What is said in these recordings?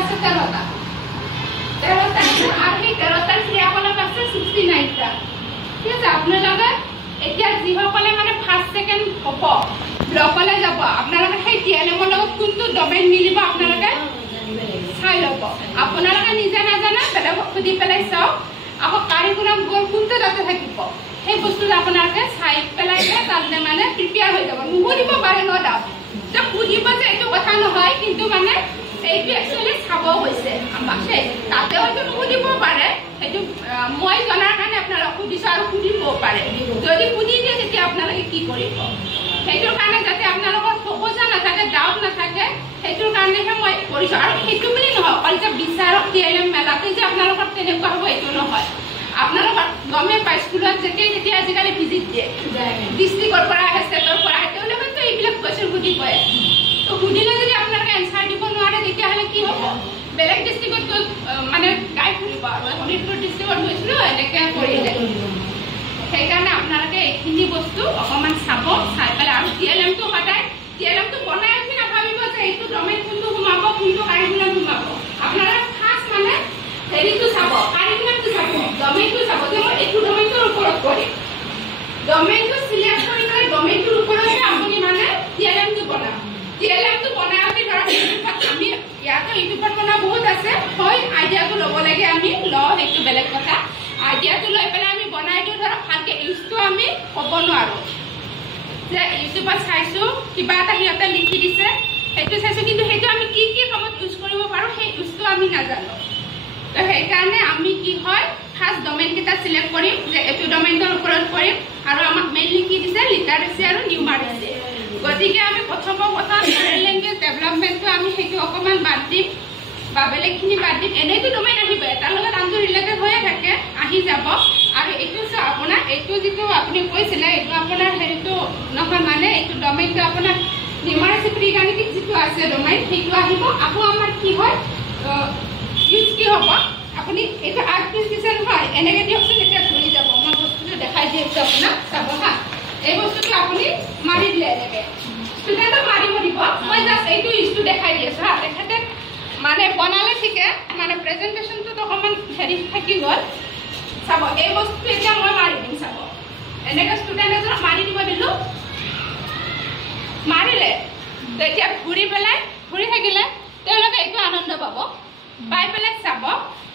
আছে 13টা আৰ এই 13টাৰ ক্ৰিয়াকলাপ আছে 69টা ঠিক আছে আপোনালোকে এতিয়া যিসকলে মানে ফাৰ্ষ্ট সেকেন্ড হ'ব ব্লকলে যাব আপোনালোকে সেই টিএলএমৰ লগত কোনটো ডমেইন মিলিব আপোনালোকে চাই ল'ব আপোনালোকে নিজে নাজানে বেলেগক সুধি পেলাই চাওক আকৌ কাৰিকুলাম গ'ল কোনটো তাতে থাকিব সেই বস্তুটো আপোনালোকে চাই পেলাই তাতে মানে প্ৰিপেয়াৰ হৈ যাব নুসুধিব পাৰে ন ডাউট যে সুধিব যে এইটো কথা নহয় কিন্তু মানে এইটো একচুৱেলি চাব হৈছে আমাকে তাতে হয়তো নুসুধিব পাৰে সেইটো মই জনাৰ কাৰণে আপোনালোকক সুধিছোঁ আৰু সুধিব পাৰে যদি সুধি দিয়ে তেতিয়া আপোনালোকে কি কৰিব সেইটোৰ কাৰণে যাতে আপোনালোকৰ ফকজা নাথাকে ডাউট নাথাকে সেইটোৰ কাৰণেহে মই কৰিছোঁ আৰু সেইটো বুলি নহয় অকল যে বিচাৰক টিএলএম মেলাতে যে আপোনালোকৰ তেনেকুৱা হ'ব এইটো নহয় আপোনালোকৰ গমে পাই স্কুলত যেতিয়া আজিকালি ভিজিট দিয়ে ডিষ্ট্ৰিক্টৰ পৰা আহে ষ্টেটৰ পৰা আহে তেওঁলোকেতো এইবিলাক কুৱেশ্যন সুধিবই তো সুধিলে যদি আপোনালোকে এনচাৰ দিব নোৱাৰে তেতিয়াহ'লে কি হ'ব বেলেগ ডিষ্ট্ৰিক্টত মানে গাইড কৰিব আৰু শোণিতপুৰ ডিষ্ট্ৰিক্টত গৈছিলোঁ এনেকৈ কৰিলে সেইকাৰণে আপোনালোকে এইখিনি বস্তু অকণমান চাব চাই পেলাই আৰু টিএলএমটো সদায় টিএলএমটো বনাই উঠি নাভাবিব যে এইটো ডমেইন কোনটো সোমাব কোনটো কাৰিকুলাম সোমাব আপোনালোকে ফাৰ্ষ্ট মানে হেৰিটো চাব কাৰিকুলামটো চাব ডমেইনটো চাব যে মই এইটো ডমেইনটোৰ ওপৰত কৰিম ডমেইনটো চিলেক্ট কৰি পেলাই ডমেইনটোৰ ওপৰতহে আপুনি মানে টিএলএমটো বনাব টিএলএমটো বনাই উঠি ধৰক আমি ইয়াতো ইউটিউবত বনোৱা বহুত আছে হয় আইডিয়াটো ল'ব লাগে আমি লওঁ সেইটো বেলেগ কথা আইডিয়াটো লৈ পেলাই আমি বনাই দিওঁ ধৰক ভালকৈ ইউজটো আমি ক'ব নোৱাৰোঁ যে ইউটিউবত চাইছোঁ কিবা এটা সিহঁতে লিখি দিছে সেইটো চাইছোঁ কিন্তু সেইটো আমি কি কি কামত ইউজ কৰিব পাৰোঁ সেই ইউজটো আমি নাজানো তো সেইকাৰণে আমি কি হয় ফাৰ্ষ্ট ডমেইনকেইটা চিলেক্ট কৰিম যে এইটো ডমেইনৰ ওপৰত কৰিম আৰু আমাক মেইনলি কি দিছে লিটাৰেচি আৰু নিউমাৰেচি গতিকে আমি প্ৰথম ফৰেন লেংগুৱেজ ডেভেলপমেণ্টটো আমি সেইটো অকণমান বাদ দিম বা বেলেগখিনি বাদ দিম এনেইতো ডমেইন আহিব এটাৰ লগত আনটো ৰিলেটেড হৈয়ে থাকে আহি যাব আৰু এইটো আপোনাৰ এইটো যিটো আপুনি কৈছিলে এইটো আপোনাৰ হেৰিটো নহয় মানে এইটো ডমেইনটো আপোনাৰ নিউমাৰেচি প্ৰি গাণিতিক যিটো আছে ডমেইন সেইটো আহিব আকৌ আমাৰ কি হয় ইউজ কি হ'ব আপুনি এইটো আৰ্ট পিচ দিছে নহয় এনেকৈ দিয়কচোন এতিয়া ধৰি যাব মই বস্তুটো দেখাই দি আছোঁ আপোনাক চাব হা এই বস্তুটো আপুনি মাৰি দিলে এনেকৈ ষ্টুডেণ্টক মাৰিব দিব মই জাষ্ট এইটো ইউজটো দেখাই দি আছোঁ হা তেখেতে মানে বনালে ঠিকে মানে প্ৰেজেণ্টেশ্যনটোত অকণমান হেৰি থাকি গ'ল চাব এই বস্তুটো এতিয়া মই মাৰি দিম চাব এনেকৈ ষ্টুডেণ্ট এজনক মাৰি দিব দিলোঁ মাৰিলে তো এতিয়া ঘূৰি থাকিলে তেওঁলোকে এইটো আনন্দ পাব পাই পেলাই চাব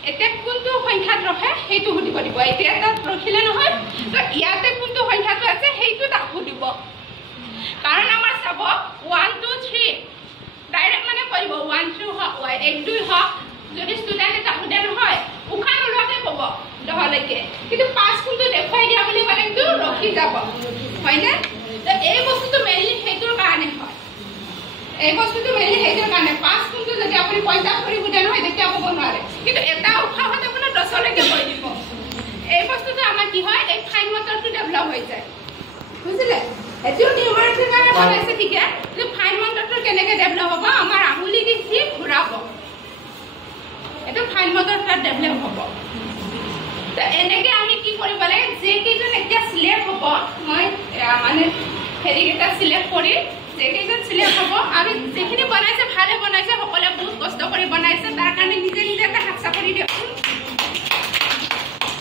এতিয়া কোনটো সংখ্যাত ৰখে সেইটো সুধিব দিব এতিয়া তাত ৰখিলে নহয় তো ইয়াতে কোনটো সংখ্যাটো আছে সেইটো তাক সুধিব কাৰণ আমাৰ চাব 1 2 3 ডাইৰেক্ট মানে কৰিব 1 2 হওক 1 2 হওক যদি ষ্টুডেণ্ট এটা সোধে নহয় উশাহ নোলোৱাকৈ ক'ব 10লৈকে কিন্তু 5 কোনটো দেখুৱাই দিয়া বুলি ক'লে কিন্তু ৰখি যাব হয়নে তো এই বস্তুটো মেইনলি সেইটোৰ কাৰণে হয় এই বস্তুটো মেইনলি সেইটোৰ কাৰণে 5 কোনটো যদি আপুনি 50 কৰি সোধে নহয় তেতিয়া ক'ব নোৱাৰে কিন্তু এটা উশাহত আপোনাৰ 10লৈকে কৈ দিব এই বস্তুটো আমাৰ কি হয় এই ফাইন মটৰটো ডেভেলপ হৈ যায় বুজিলে এটো নিউমাৰেচিৰ কাৰণে বনাইছে ঠিকে কিন্তু ফাইন মটৰটো কেনেকৈ ডেভেলপ হ'ব আমাৰ আঙুলি দি ঘূৰাব এইটো ফাইন মটৰ তাত ডেভেলপ হ'ব তো এনেকৈ আমি কি কৰিব লাগে যেইকেইজন এতিয়া চিলেক্ট হ'ব মই মানে হেৰিকেইটা চিলেক্ট কৰি যেইকেইজন চিলেক্ট হ'ব আৰু যিখিনি বনাইছে ভালে বনাইছে সকলোৱে বহুত কষ্ট কৰি বনাইছে তাৰ কাৰণে নিজে এটা হাত চাপৰি দিয়কচোন